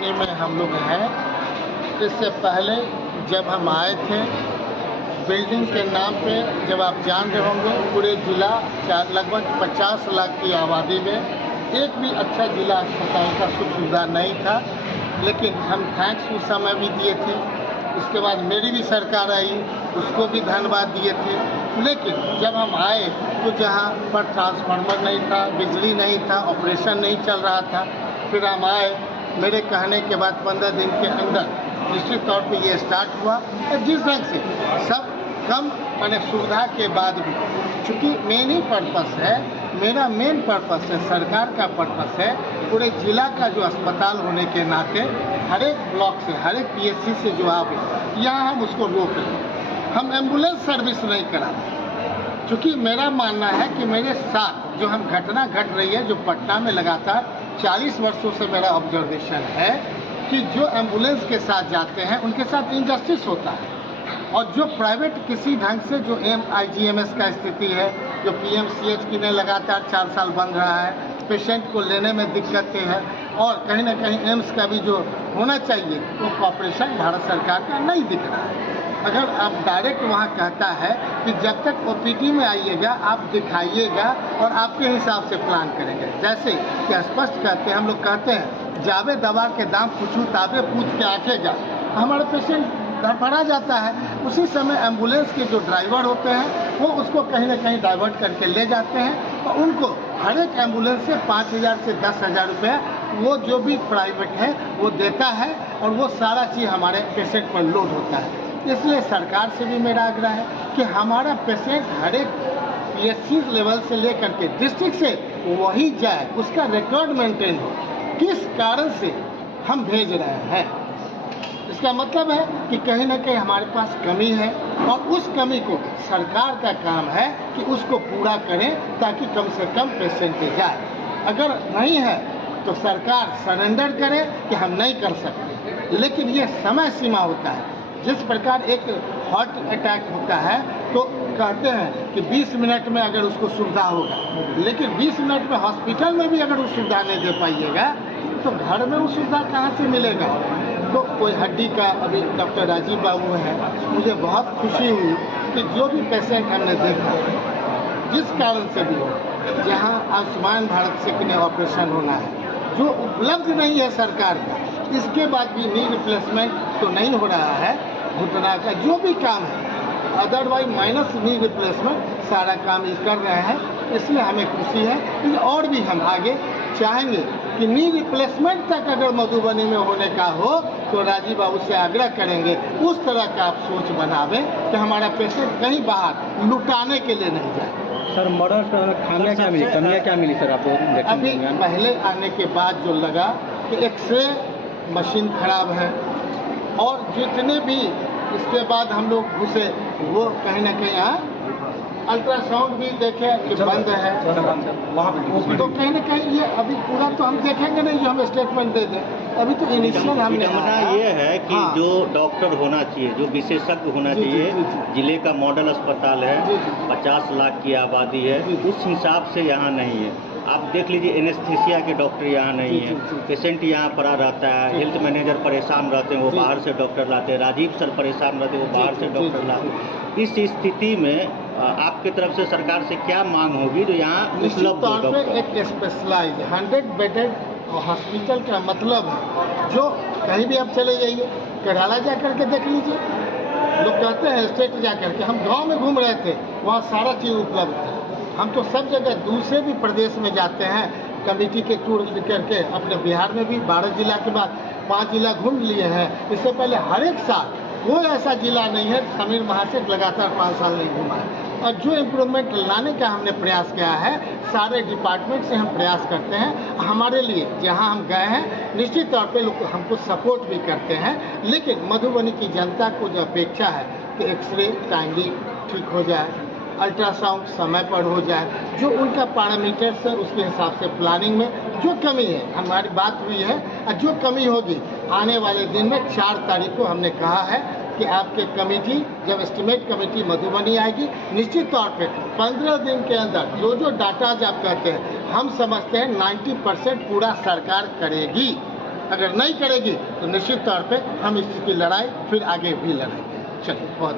मधुबनी में हम लोग हैं। इससे पहले जब हम आए थे बिल्डिंग के नाम पे, जब आप जान रहे होंगे पूरे जिला लगभग 50 लाख की आबादी में एक भी अच्छा जिला अस्पताल का सुख सुविधा नहीं था, लेकिन हम थैंक्स उस समय भी दिए थे। उसके बाद मेरी भी सरकार आई, उसको भी धन्यवाद दिए थे। लेकिन जब हम आए तो जहाँ पर ट्रांसफार्मर नहीं था, बिजली नहीं था, ऑपरेशन नहीं चल रहा था, फिर हम आए। मेरे कहने के बाद 15 दिन के अंदर निश्चित तौर पे ये स्टार्ट हुआ। और जिस ढंग से सब कम माने सुविधा के बाद भी, चूँकि मेन ही पर्पस है, मेरा मेन पर्पस है, सरकार का पर्पस है पूरे जिला का जो अस्पताल होने के नाते हर एक ब्लॉक से, हर एक पीएचसी से जो आवे, यहाँ हम उसको रोक लें। हम एम्बुलेंस सर्विस नहीं कराते, क्योंकि मेरा मानना है कि मेरे साथ जो हम घटना घट रही है, जो पटना में लगातार 40 वर्षों से मेरा ऑब्जर्वेशन है कि जो एम्बुलेंस के साथ जाते हैं उनके साथ इनजस्टिस होता है। और जो प्राइवेट किसी ढंग से जो IGMS का स्थिति है, जो PMCH की ने लगातार 4 साल बंद रहा है, पेशेंट को लेने में दिक्कतें हैं, और कहीं ना कहीं एम्स का भी जो होना चाहिए वो कॉपरेशन भारत सरकार का नहीं दिख रहा है। अगर आप डायरेक्ट वहाँ कहता है कि जब तक OPD में आइएगा आप दिखाइएगा और आपके हिसाब से प्लान करेंगे, जैसे कि स्पष्ट कहते हैं, हम लोग कहते हैं जावे दवा के दाम पूछू ताबे पूछ के आके जा, हमारे पेशेंट धड़फड़ा जाता है। उसी समय एम्बुलेंस के जो ड्राइवर होते हैं वो उसको कहीं ना कहीं डाइवर्ट करके ले जाते हैं और उनको हर एक एम्बुलेंस से 5,000 से 10,000 रुपये वो जो भी प्राइवेट है वो देता है, और वो सारा चीज़ हमारे पेशेंट पर लोड होता है। इसलिए सरकार से भी मेरा आग्रह है कि हमारा पेशेंट हर एक PSC लेवल से लेकर के डिस्ट्रिक्ट से वही जाए, उसका रिकॉर्ड मेंटेन हो, किस कारण से हम भेज रहे हैं। इसका मतलब है कि कहीं ना कहीं हमारे पास कमी है, और उस कमी को सरकार का काम है कि उसको पूरा करें, ताकि कम से कम पेशेंट जाए। अगर नहीं है तो सरकार सरेंडर करे कि हम नहीं कर सकते, लेकिन ये समय सीमा होता है। जिस प्रकार एक हार्ट अटैक होता है तो कहते हैं कि 20 मिनट में अगर उसको सुविधा होगा, लेकिन 20 मिनट में हॉस्पिटल में भी अगर वो सुविधा नहीं दे पाइएगा तो घर में वो सुविधा कहाँ से मिलेगा। तो कोई हड्डी का, अभी डॉक्टर राजीव बाबू हैं, मुझे बहुत खुशी हुई कि जो भी पेशेंट हमने देखा, जिस कारण से भी हो, जहाँ आयुष्मान भारत से किन्हें ऑपरेशन होना है, जो उपलब्ध नहीं है सरकार का, इसके बाद भी नी रिप्लेसमेंट तो नहीं हो रहा है, घुटना का जो भी काम है, अदरवाइज माइनस नी रिप्लेसमेंट सारा काम कर रहे हैं। इसलिए हमें खुशी है कि और भी हम आगे चाहेंगे कि नी रिप्लेसमेंट तक अगर मधुबनी में होने का हो तो राजीव बाबू से आग्रह करेंगे उस तरह का आप सोच बनावें कि हमारा पेशेंट कहीं बाहर लुटाने के लिए नहीं जाए। सर मर्डर खामियाँ क्या मिली, कमियाँ क्या मिली सर आपको? अभी पहले आने के बाद जो लगा कि एक्सरे मशीन खराब है, और जितने भी इसके बाद हम लोग घुसे वो कहीं ना कहीं अल्ट्रासाउंड भी देखे कि बंद है, तो कहीं ना कहीं ये अभी पूरा तो हम देखेंगे नहीं जो हम स्टेटमेंट दे दें, अभी तो इनिशियल हमने ये है कि जो डॉक्टर होना चाहिए, जो विशेषज्ञ होना चाहिए, जिले का मॉडल अस्पताल है, 50 लाख की आबादी है, उस हिसाब से यहाँ नहीं है। आप देख लीजिए एनेस्थीसिया के डॉक्टर यहाँ नहीं है, पेशेंट यहाँ पड़ा रहता है, हेल्थ मैनेजर परेशान रहते हैं, वो बाहर से डॉक्टर लाते हैं, राजीव सर परेशान रहते हैं, वो बाहर से डॉक्टर लाते हैं। इस स्थिति में आपकी तरफ से सरकार से क्या मांग होगी जो यहाँ उपलब्ध हो? डॉक्टर एक स्पेशलाइज 100 बेडेड हॉस्पिटल का मतलब है, जो कहीं भी आप चले जाइए, केरला जा करके देख लीजिए, लोग कहते हैं स्टेट जा करके, हम गाँव में घूम रहे थे, वहाँ सारा चीज़ उपलब्ध है। हम तो सब जगह दूसरे भी प्रदेश में जाते हैं कमेटी के टूर करके, अपने बिहार में भी 12 जिला के बाद 5 जिला घूम लिए हैं। इससे पहले हर एक साल कोई ऐसा जिला नहीं है, समीर महाशय लगातार 5 साल नहीं घूमा है। और जो इम्प्रूवमेंट लाने का हमने प्रयास किया है, सारे डिपार्टमेंट से हम प्रयास करते हैं। हमारे लिए जहां हम गए हैं निश्चित तौर पे लोग हमको सपोर्ट भी करते हैं, लेकिन मधुबनी की जनता को जो अपेक्षा है कि एक्सरे टाइमली ठीक हो जाए, अल्ट्रासाउंड समय पर हो जाए, जो उनका पैरामीटर्स है उसके हिसाब से प्लानिंग में जो कमी है, हमारी बात हुई है, और जो कमी होगी आने वाले दिन में 4 तारीख को हमने कहा है कि आपके कमेटी, जब एस्टिमेट कमेटी मधुबनी आएगी, निश्चित तौर पे 15 दिन के अंदर जो जो डाटा आप कहते हैं, हम समझते हैं 90% पूरा सरकार करेगी। अगर नहीं करेगी तो निश्चित तौर पे हम इसकी लड़ाई फिर आगे भी लड़ेंगे। चलिए बहुत